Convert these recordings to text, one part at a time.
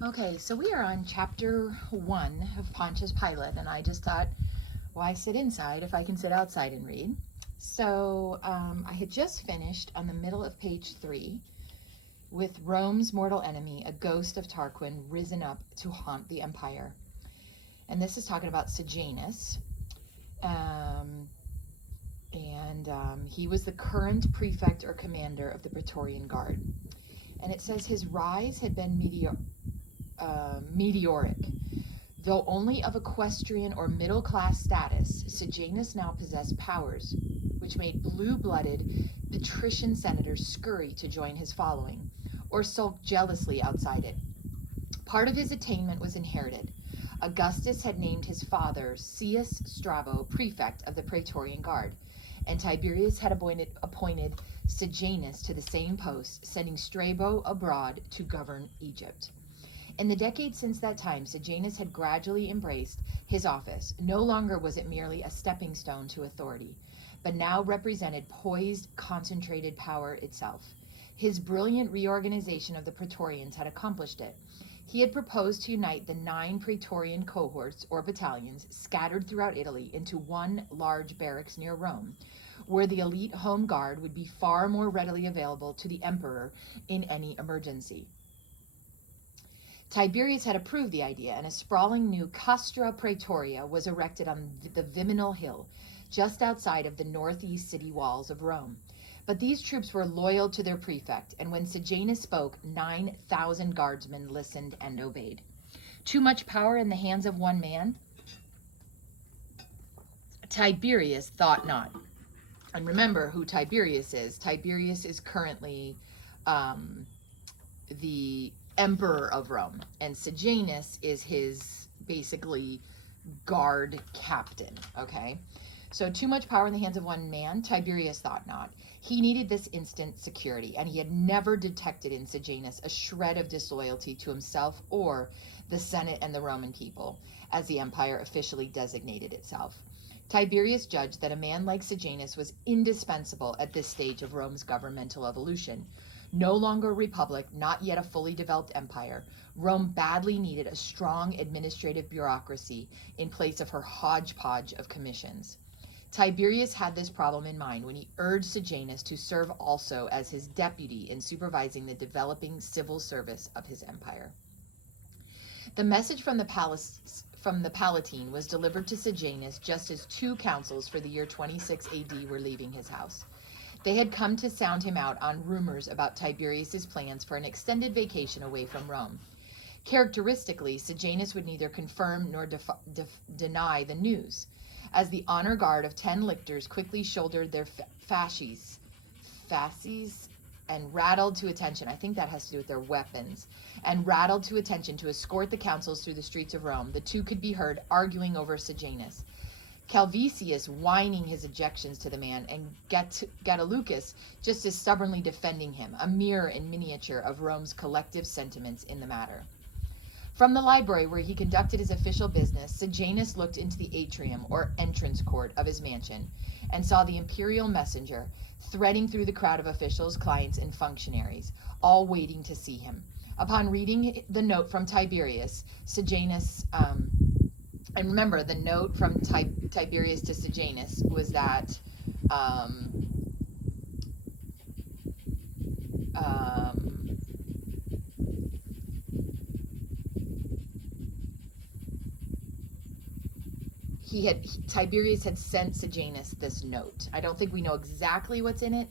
Okay, so we are on chapter 1 of Pontius Pilate, and I just thought, why sit inside if I can sit outside and read? So I had just finished on the middle of page 3 with Rome's mortal enemy, a ghost of Tarquin, risen up to haunt the empire. And this is talking about Sejanus. He was the current prefect or commander of the Praetorian Guard. And it says his rise had been meteoric. Though only of equestrian or middle-class status, Sejanus now possessed powers which made blue-blooded patrician senators scurry to join his following, or sulk jealously outside it. Part of his attainment was inherited. Augustus had named his father Caius Strabo prefect of the Praetorian Guard, and Tiberius had appointed Sejanus to the same post, sending Strabo abroad to govern Egypt. In the decades since that time, Sejanus had gradually embraced his office. No longer was it merely a stepping stone to authority, but now represented poised, concentrated power itself. His brilliant reorganization of the Praetorians had accomplished it. He had proposed to unite the 9 Praetorian cohorts or battalions scattered throughout Italy into one large barracks near Rome, where the elite home guard would be far more readily available to the emperor in any emergency. Tiberius had approved the idea, and a sprawling new Castra Praetoria was erected on the Viminal Hill, just outside of the northeast city walls of Rome. But these troops were loyal to their prefect, and when Sejanus spoke, 9,000 guardsmen listened and obeyed. Too much power in the hands of one man? Tiberius thought not. And remember who Tiberius is. Tiberius is currently the emperor of Rome, and Sejanus is his basically guard captain. Okay, so too much power in the hands of one man? Tiberius thought not. He needed this instant security, and he had never detected in Sejanus a shred of disloyalty to himself or the Senate and the Roman people, as the empire officially designated itself. Tiberius judged that a man like Sejanus was indispensable at this stage of Rome's governmental evolution. No longer a republic, not yet a fully developed empire, Rome badly needed a strong administrative bureaucracy in place of her hodgepodge of commissions. Tiberius had this problem in mind when he urged Sejanus to serve also as his deputy in supervising the developing civil service of his empire. The message from the Palatine was delivered to Sejanus just as 2 consuls for the year 26 AD were leaving his house. They had come to sound him out on rumors about Tiberius's plans for an extended vacation away from Rome. Characteristically, Sejanus would neither confirm nor deny the news. As the honor guard of 10 lictors quickly shouldered their fasces, and rattled to attention, I think that has to do with their weapons, and rattled to attention to escort the consuls through the streets of Rome, the 2 could be heard arguing over Sejanus. Calvisius whining his objections to the man, and Gatalucus just as stubbornly defending him, a mirror in miniature of Rome's collective sentiments in the matter. From the library where he conducted his official business, Sejanus looked into the atrium or entrance court of his mansion and saw the imperial messenger threading through the crowd of officials, clients, and functionaries, all waiting to see him. Upon reading the note from Tiberius, Sejanus, and remember, the note from Tiberius to Sejanus was that Tiberius had sent Sejanus this note. I don't think we know exactly what's in it,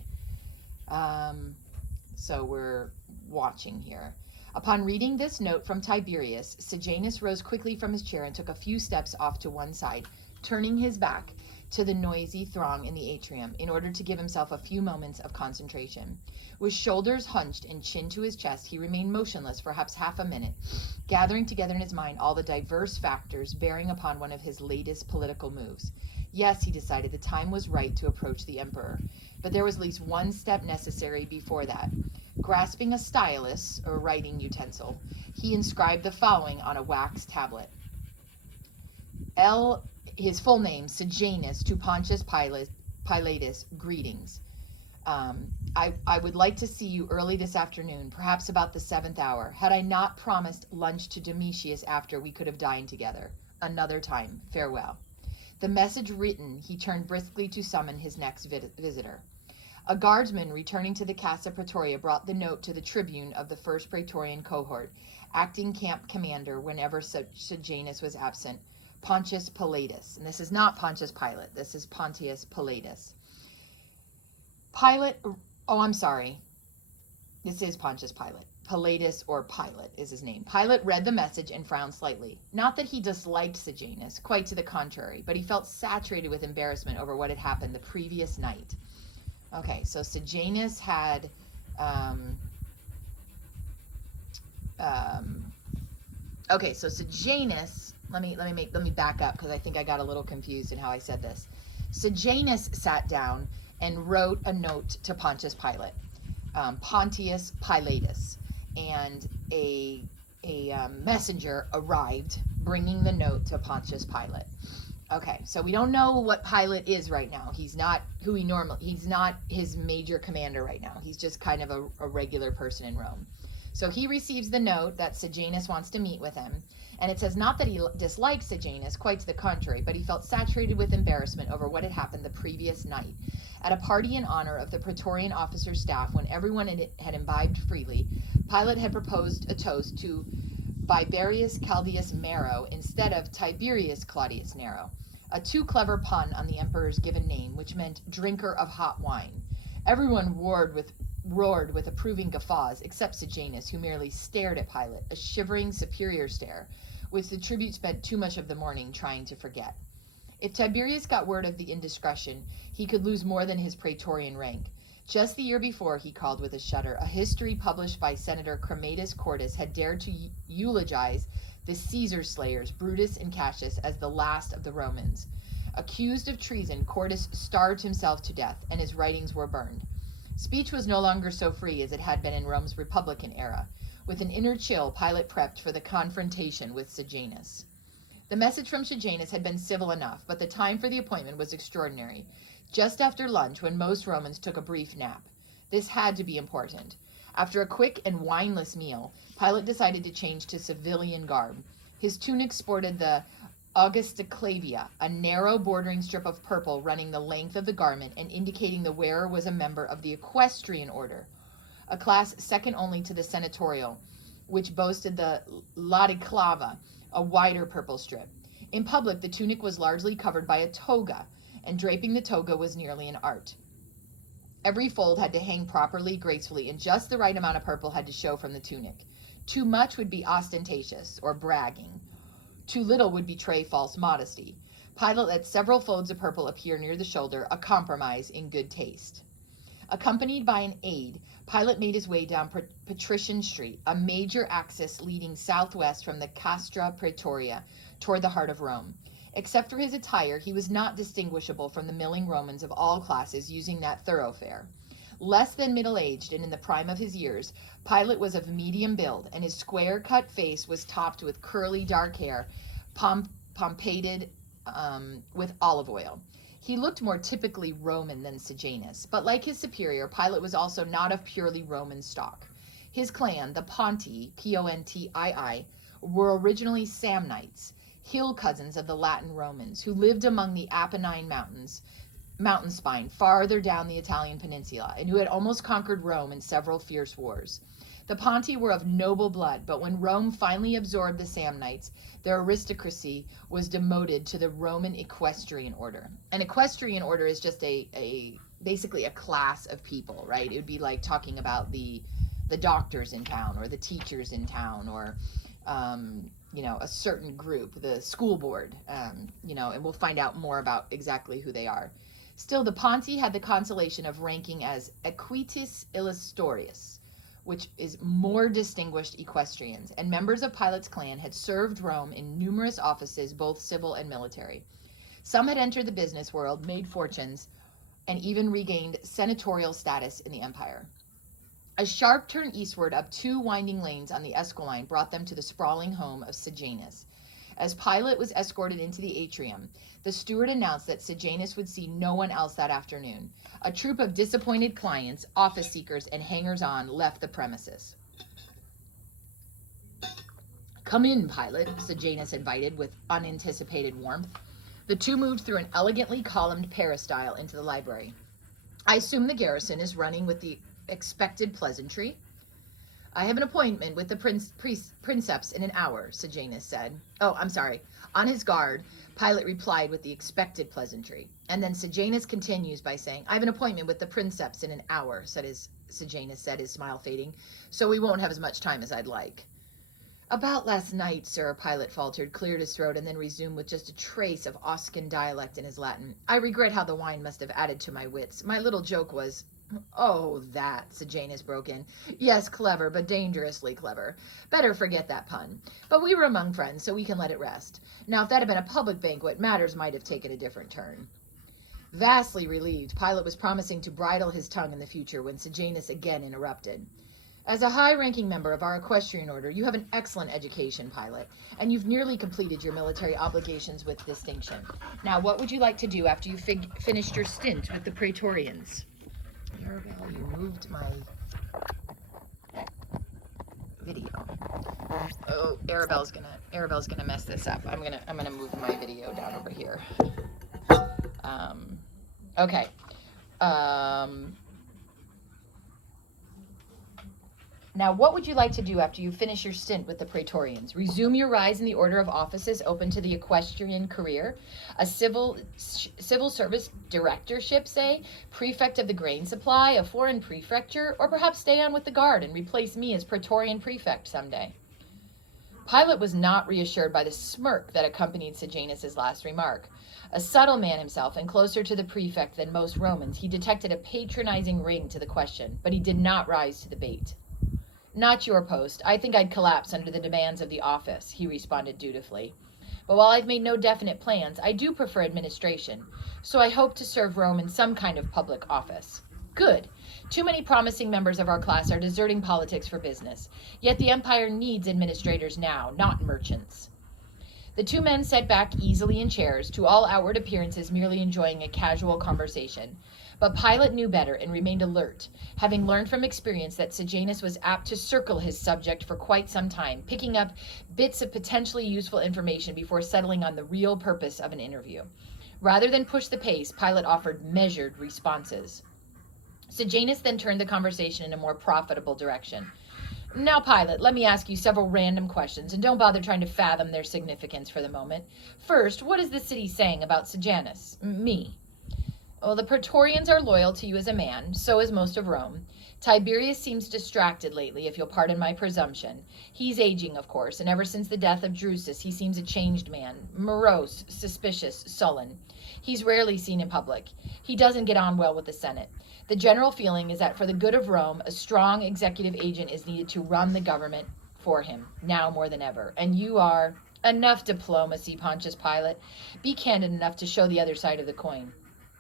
so we're watching here. Upon reading this note from Tiberius, Sejanus rose quickly from his chair and took a few steps off to one side, turning his back to the noisy throng in the atrium in order to give himself a few moments of concentration. With shoulders hunched and chin to his chest, he remained motionless for perhaps half a minute, gathering together in his mind all the diverse factors bearing upon one of his latest political moves. Yes, he decided the time was right to approach the emperor, but there was at least one step necessary before that. Grasping a stylus, or writing utensil, he inscribed the following on a wax tablet. His full name, Sejanus, to Pontius Pilatus, greetings. I would like to see you early this afternoon, perhaps about the 7th hour. Had I not promised lunch to Domitius after, we could have dined together. Another time, farewell. The message written, he turned briskly to summon his next visitor. A guardsman returning to the Casa Praetoria brought the note to the tribune of the first Praetorian cohort, acting camp commander whenever Sejanus was absent, Pontius Pilatus. And this is not Pontius Pilate. This is Pontius Pilatus. I'm sorry. This is Pontius Pilate. Pilatus, or Pilate, is his name. Pilate read the message and frowned slightly. Not that he disliked Sejanus, quite to the contrary, but he felt saturated with embarrassment over what had happened the previous night. Okay, so Sejanus had okay, so Sejanus, let me back up because I think I got a little confused in how I said this. Sejanus sat down and wrote a note to Pontius Pilate, Pontius Pilatus, and a messenger arrived bringing the note to Pontius Pilate. Okay, so we don't know what Pilate is right now. He's not he's not his major commander right now. He's just kind of a regular person in Rome. So he receives the note that Sejanus wants to meet with him. And it says not that he disliked Sejanus, quite to the contrary, but he felt saturated with embarrassment over what had happened the previous night. At a party in honor of the Praetorian officer's staff, when everyone had imbibed freely, Pilate had proposed a toast to Biberius Claudius Nero instead of Tiberius Claudius Nero, a too clever pun on the emperor's given name, which meant drinker of hot wine. Everyone roared with approving guffaws, except Sejanus, who merely stared at Pilate, a shivering, superior stare, which the tribute spent too much of the morning trying to forget. If Tiberius got word of the indiscretion, he could lose more than his praetorian rank. Just the year before, he called with a shudder, a history published by Senator Crematus Cordus had dared to eulogize the Caesar slayers, Brutus and Cassius, as the last of the Romans. Accused of treason, Cordus starved himself to death, and his writings were burned. Speech was no longer so free as it had been in Rome's Republican era. With an inner chill, Pilate prepped for the confrontation with Sejanus. The message from Sejanus had been civil enough, but the time for the appointment was extraordinary. Just after lunch, when most Romans took a brief nap. This had to be important. After a quick and wineless meal, Pilate decided to change to civilian garb. His tunic sported the Augustaclavia, a narrow bordering strip of purple running the length of the garment and indicating the wearer was a member of the equestrian order, a class second only to the senatorial, which boasted the Laticlava, a wider purple strip. In public, the tunic was largely covered by a toga, and draping the toga was nearly an art. Every fold had to hang properly, gracefully, and just the right amount of purple had to show from the tunic. Too much would be ostentatious, or bragging. Too little would betray false modesty. Pilate let several folds of purple appear near the shoulder, a compromise in good taste. Accompanied by an aide, Pilate made his way down Patrician Street, a major axis leading southwest from the Castra Praetoria toward the heart of Rome. Except for his attire, he was not distinguishable from the milling Romans of all classes using that thoroughfare. Less than middle-aged and in the prime of his years, Pilate was of medium build, and his square-cut face was topped with curly dark hair, pompaded with olive oil. He looked more typically Roman than Sejanus, but like his superior, Pilate was also not of purely Roman stock. His clan, the Pontii, Pontii, were originally Samnites, hill cousins of the Latin Romans, who lived among the Apennine mountain spine farther down the Italian peninsula, and who had almost conquered Rome in several fierce wars. The Ponti were of noble blood, but when Rome finally absorbed the Samnites, their aristocracy was demoted to the Roman equestrian order. An equestrian order is just basically a class of people, right? It would be like talking about the doctors in town, or the teachers in town, or a certain group, the school board, and we'll find out more about exactly who they are. Still, the Ponti had the consolation of ranking as equitis illustorius, which is more distinguished equestrians, and members of Pilate's clan had served Rome in numerous offices, both civil and military. Some had entered the business world, made fortunes, and even regained senatorial status in the empire. A sharp turn eastward up two winding lanes on the Esquiline brought them to the sprawling home of Sejanus. As Pilate was escorted into the atrium, the steward announced that Sejanus would see no one else that afternoon. A troop of disappointed clients, office seekers, and hangers-on left the premises. "Come in, Pilate," Sejanus invited with unanticipated warmth. The two moved through an elegantly columned peristyle into the library. "I assume the garrison is running with the expected pleasantry?" "I have an appointment with the princeps in an hour," Sejanus said. "Oh, I'm sorry." On his guard, Pilate replied with the expected pleasantry. And then Sejanus continues by saying, "I have an appointment with the princeps in an hour," Sejanus said, his smile fading, "so we won't have as much time as I'd like." "About last night, sir," Pilate faltered, cleared his throat, and then resumed with just a trace of Oscan dialect in his Latin. "I regret how the wine must have added to my wits. My little joke was—" "Oh, that," Sejanus broke in. "Yes, clever, but dangerously clever. Better forget that pun. But we were among friends, so we can let it rest. Now, if that had been a public banquet, matters might have taken a different turn." Vastly relieved, Pilate was promising to bridle his tongue in the future when Sejanus again interrupted. "As a high-ranking member of our equestrian order, you have an excellent education, Pilate, and you've nearly completed your military obligations with distinction. Now, what would you like to do after you finished your stint with the Praetorians?" Arabelle, you moved my video. Oh, Arabelle's gonna mess this up. I'm gonna move my video down over here. Okay. Now, what would you like to do after you finish your stint with the Praetorians? Resume your rise in the order of offices open to the equestrian career? A civil service directorship, say? Prefect of the grain supply? A foreign prefecture? Or perhaps stay on with the guard and replace me as Praetorian prefect someday? Pilate was not reassured by the smirk that accompanied Sejanus' last remark. A subtle man himself and closer to the prefect than most Romans, he detected a patronizing ring to the question, but he did not rise to the bait. "Not your post. I think I'd collapse under the demands of the office," he responded dutifully. "But while I've made no definite plans, I do prefer administration, so I hope to serve Rome in some kind of public office." "Good. Too many promising members of our class are deserting politics for business. Yet the empire needs administrators now, not merchants." The two men sat back easily in chairs, to all outward appearances merely enjoying a casual conversation. But Pilate knew better and remained alert, having learned from experience that Sejanus was apt to circle his subject for quite some time, picking up bits of potentially useful information before settling on the real purpose of an interview. Rather than push the pace, Pilate offered measured responses. Sejanus then turned the conversation in a more profitable direction. "Now, Pilate, let me ask you several random questions, and don't bother trying to fathom their significance for the moment. First, what is the city saying about Sejanus? Me?" "Well, the Praetorians are loyal to you as a man, so is most of Rome. Tiberius seems distracted lately, if you'll pardon my presumption. He's aging, of course, and ever since the death of Drusus, he seems a changed man, morose, suspicious, sullen. He's rarely seen in public. He doesn't get on well with the Senate. The general feeling is that for the good of Rome, a strong executive agent is needed to run the government for him, now more than ever. And you are—" "Enough diplomacy, Pontius Pilate. Be candid enough to show the other side of the coin."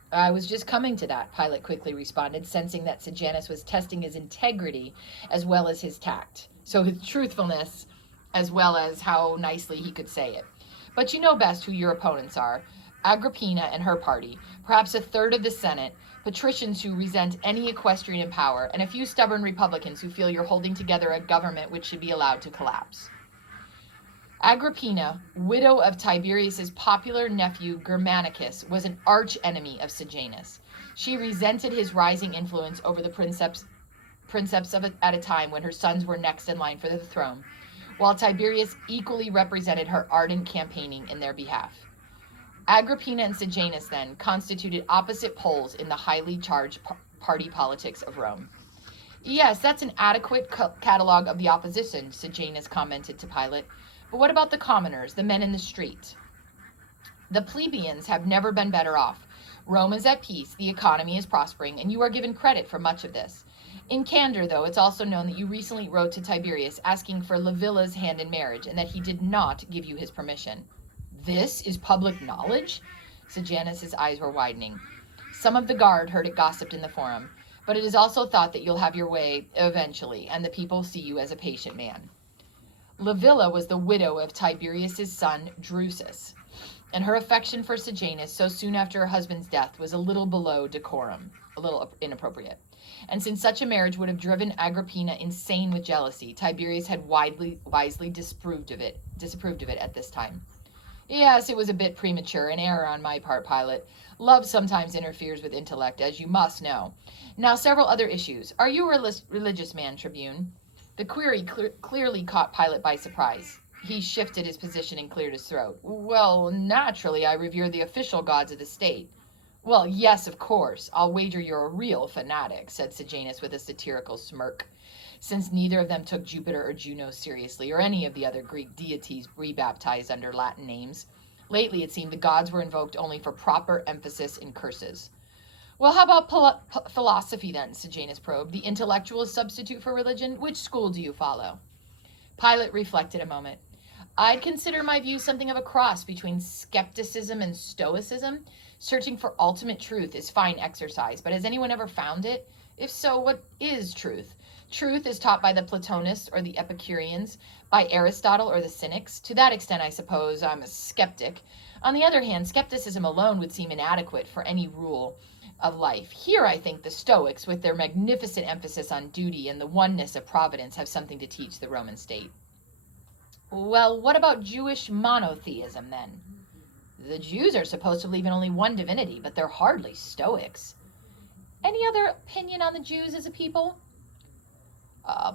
"I was just coming to that," Pilate quickly responded, sensing that Sejanus was testing his integrity as well as his tact. So his truthfulness as well as how nicely he could say it. "But you know best who your opponents are. Agrippina and her party, perhaps a third of the Senate, patricians who resent any equestrian power, and a few stubborn Republicans who feel you're holding together a government which should be allowed to collapse." Agrippina, widow of Tiberius's popular nephew Germanicus, was an arch-enemy of Sejanus. She resented his rising influence over the princeps at a time when her sons were next in line for the throne, while Tiberius equally represented her ardent campaigning in their behalf. Agrippina and Sejanus, then, constituted opposite poles in the highly charged party politics of Rome. "Yes, that's an adequate catalog of the opposition," Sejanus commented to Pilate. "But what about the commoners, the men in the street?" "The plebeians have never been better off. Rome is at peace, the economy is prospering, and you are given credit for much of this. In candor, though, it's also known that you recently wrote to Tiberius asking for Livilla's hand in marriage, and that he did not give you his permission." "This is public knowledge?" Sejanus' eyes were widening. "Some of the guard heard it gossiped in the forum, but it is also thought that you'll have your way eventually, and the people see you as a patient man." Livilla was the widow of Tiberius's son Drusus, and her affection for Sejanus so soon after her husband's death was a little below decorum, a little inappropriate. And since such a marriage would have driven Agrippina insane with jealousy, Tiberius had wisely disapproved of it at this time. Yes, it was a bit premature, an error on my part, Pilate. Love sometimes interferes with intellect, as you must know. Now, several other issues. Are you a religious man, Tribune? The query clearly caught Pilate by surprise. He shifted his position and cleared his throat. Well, naturally, I revere the official gods of the state. Well, yes, of course. I'll wager you're a real fanatic, said Sejanus with a satirical smirk, since neither of them took Jupiter or Juno seriously, or any of the other Greek deities rebaptized under Latin names. Lately, it seemed the gods were invoked only for proper emphasis in curses. Well, how about philosophy then, Sejanus probed, the intellectual substitute for religion? Which school do you follow? Pilate reflected a moment. I'd consider my view something of a cross between skepticism and stoicism. Searching for ultimate truth is fine exercise, but has anyone ever found it? If so, what is truth? Truth is taught by the Platonists or the Epicureans, by Aristotle or the Cynics. To that extent, I suppose, I'm a skeptic. On the other hand, skepticism alone would seem inadequate for any rule of life. Here, I think the Stoics, with their magnificent emphasis on duty and the oneness of providence, have something to teach the Roman state. Well, what about Jewish monotheism, then? The Jews are supposed to believe in only one divinity, but they're hardly Stoics. Any other opinion on the Jews as a people?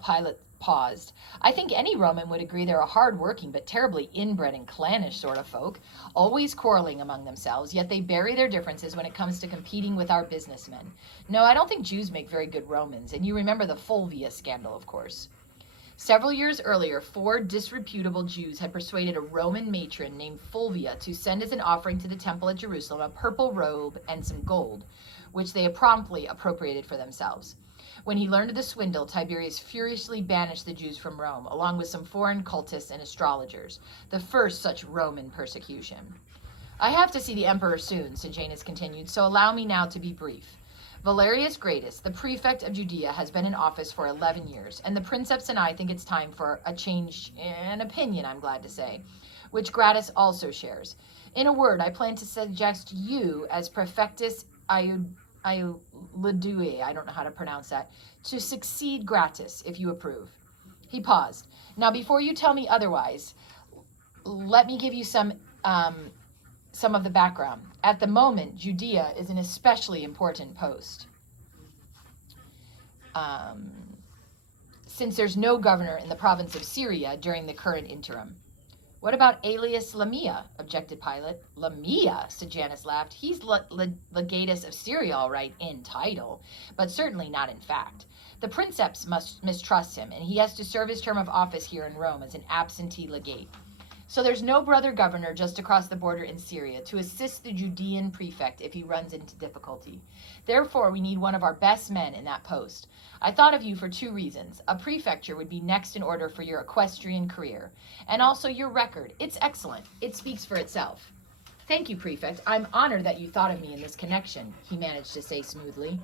Pilate paused. I think any Roman would agree they're a hard-working but terribly inbred and clannish sort of folk, always quarreling among themselves, yet they bury their differences when it comes to competing with our businessmen. No, I don't think Jews make very good Romans, and you remember the Fulvia scandal, of course. Several years earlier, 4 disreputable Jews had persuaded a Roman matron named Fulvia to send as an offering to the temple at Jerusalem a purple robe and some gold, which they promptly appropriated for themselves. When he learned of the swindle, Tiberius furiously banished the Jews from Rome, along with some foreign cultists and astrologers, the first such Roman persecution. I have to see the emperor soon, Sejanus continued, so allow me now to be brief. Valerius Gratus, the prefect of Judea, has been in office for 11 years, and the princeps and I think it's time for a change in opinion, I'm glad to say, which Gratus also shares. In a word, I plan to suggest you as prefectus Iudue, I don't know how to pronounce that, to succeed Gratus, if you approve. He paused. Now, before you tell me otherwise, let me give you some of the background. At the moment, Judea is an especially important post, since there's no governor in the province of Syria during the current interim. What about Aelius Lamia? Objected Pilate. Lamia? Sejanus laughed. He's legatus of Syria, all right, in title, but certainly not in fact. The princeps must mistrust him, and he has to serve his term of office here in Rome as an absentee legate. So there's no brother governor just across the border in Syria to assist the Judean prefect if he runs into difficulty. Therefore, we need one of our best men in that post. I thought of you for 2 reasons. A prefecture would be next in order for your equestrian career, and also your record. It's excellent. It speaks for itself. Thank you, prefect. I'm honored that you thought of me in this connection, he managed to say smoothly.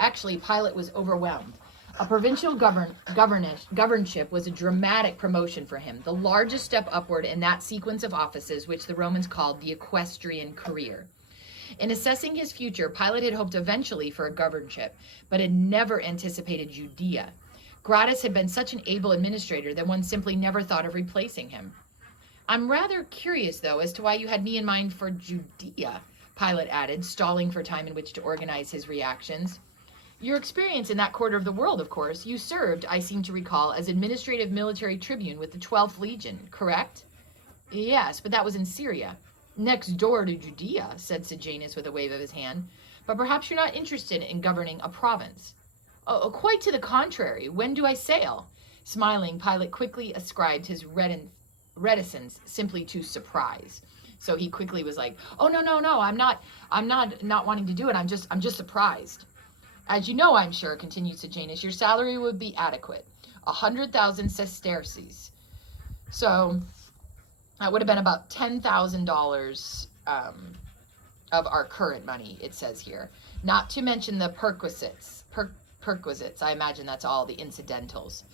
Actually, Pilate was overwhelmed. A provincial governorship was a dramatic promotion for him, the largest step upward in that sequence of offices which the Romans called the equestrian career. In assessing his future, Pilate had hoped eventually for a governorship, but had never anticipated Judea. Gratus had been such an able administrator that one simply never thought of replacing him. I'm rather curious, though, as to why you had me in mind for Judea, Pilate added, stalling for time in which to organize his reactions. Your experience in that quarter of the world, of course. You served, I seem to recall, as administrative military tribune with the 12th Legion, correct? Yes, but that was in Syria. Next door to Judea, said Sejanus with a wave of his hand. But perhaps you're not interested in governing a province. Oh, quite to the contrary. When do I sail? Smiling, Pilate quickly ascribed his reticence simply to surprise. So he quickly was like, "Oh, no, I'm not wanting to do it. I'm just surprised." As you know, I'm sure, continued Sejanus, your salary would be adequate. 100,000 sesterces. So that would have been about $10,000 of our current money, it says here. Not to mention the perquisites. perquisites. I imagine that's all the incidentals.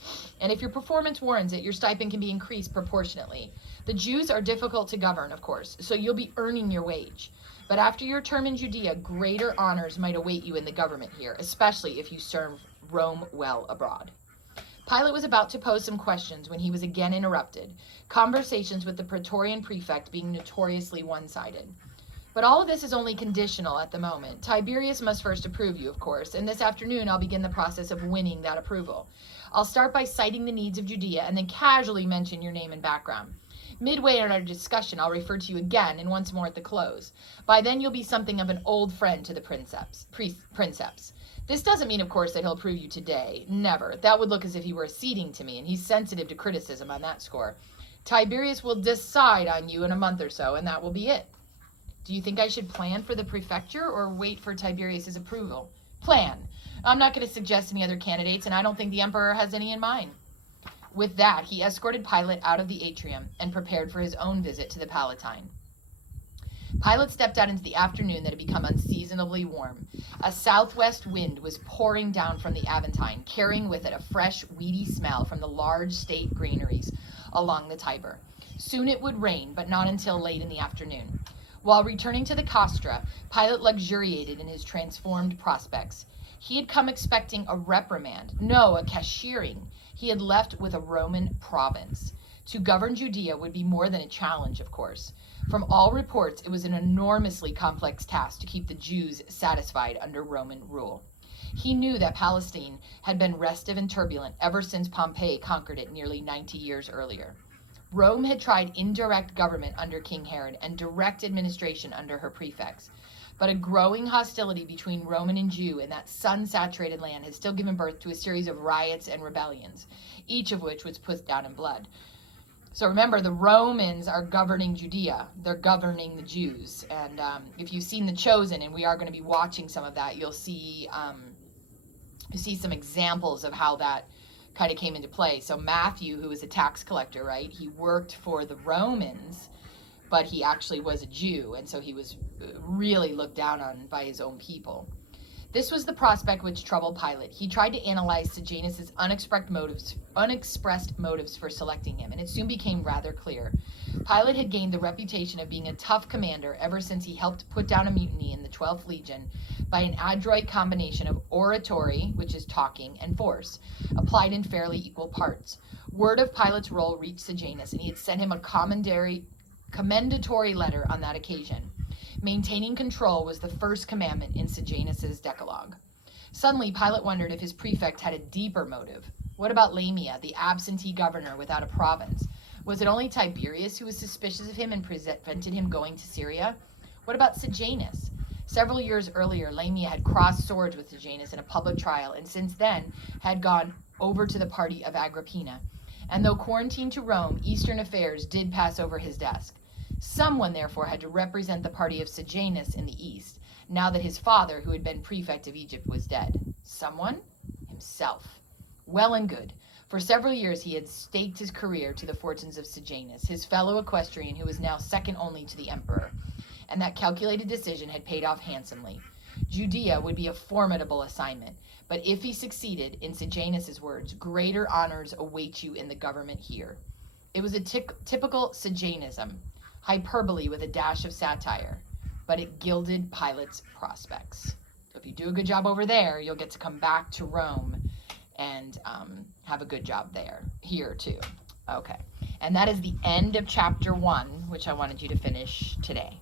And if your performance warrants it, your stipend can be increased proportionately. The Jews are difficult to govern, of course, so you'll be earning your wage. But after your term in Judea, greater honors might await you in the government here, especially if you serve Rome well abroad. Pilate was about to pose some questions when he was again interrupted, conversations with the Praetorian prefect being notoriously one-sided. But all of this is only conditional at the moment. Tiberius must first approve you, of course, and this afternoon I'll begin the process of winning that approval. I'll start by citing the needs of Judea and then casually mention your name and background. Midway in our discussion, I'll refer to you again and once more at the close. By then, you'll be something of an old friend to the princeps. This doesn't mean, of course, that he'll approve you today. Never. That would look as if he were acceding to me, and he's sensitive to criticism on that score. Tiberius will decide on you in a month or so, and that will be it. Do you think I should plan for the prefecture or wait for Tiberius's approval? Plan. I'm not going to suggest any other candidates, and I don't think the emperor has any in mind. With that, he escorted Pilate out of the atrium and prepared for his own visit to the Palatine. Pilate stepped out into the afternoon that had become unseasonably warm. A southwest wind was pouring down from the Aventine, carrying with it a fresh, weedy smell from the large state granaries along the Tiber. Soon it would rain, but not until late in the afternoon. While returning to the Castra, Pilate luxuriated in his transformed prospects. He had come expecting a reprimand, no, a cashiering. He had left with a Roman province. To govern Judea would be more than a challenge, of course. From all reports, it was an enormously complex task to keep the Jews satisfied under Roman rule. He knew that Palestine had been restive and turbulent ever since Pompey conquered it nearly 90 years earlier. Rome had tried indirect government under King Herod and direct administration under her prefects. But a growing hostility between Roman and Jew in that sun-saturated land has still given birth to a series of riots and rebellions, each of which was put down in blood. So remember, the Romans are governing Judea. They're governing the Jews. And if you've seen The Chosen, and we are going to be watching some of that, you'll see some examples of how that kind of came into play. So Matthew, who was a tax collector, right, he worked for the Romans, but he actually was a Jew, and so he was really looked down on by his own people. This was the prospect which troubled Pilate. He tried to analyze Sejanus's unexpressed motives for selecting him, and it soon became rather clear. Pilate had gained the reputation of being a tough commander ever since he helped put down a mutiny in the 12th Legion by an adroit combination of oratory, which is talking, and force, applied in fairly equal parts. Word of Pilate's role reached Sejanus, and he had sent him a commendatory letter on that occasion. Maintaining control was the first commandment in Sejanus's Decalogue. Suddenly, Pilate wondered if his prefect had a deeper motive. What about Lamia, the absentee governor without a province? Was it only Tiberius who was suspicious of him and prevented him going to Syria? What about Sejanus? Several years earlier, Lamia had crossed swords with Sejanus in a public trial, and since then had gone over to the party of Agrippina. And though quarantined to Rome, Eastern affairs did pass over his desk. Someone, therefore, had to represent the party of Sejanus in the East, now that his father, who had been prefect of Egypt, was dead. Someone? Himself. Well and good. For several years he had staked his career to the fortunes of Sejanus, his fellow equestrian who was now second only to the emperor. And that calculated decision had paid off handsomely. Judea would be a formidable assignment, but if he succeeded, in Sejanus's words, greater honors await you in the government here. It was a typical Sejanism, hyperbole with a dash of satire, but it gilded Pilate's prospects. So if you do a good job over there, you'll get to come back to Rome and have a good job here too. Okay, and that is the end of chapter 1, which I wanted you to finish today.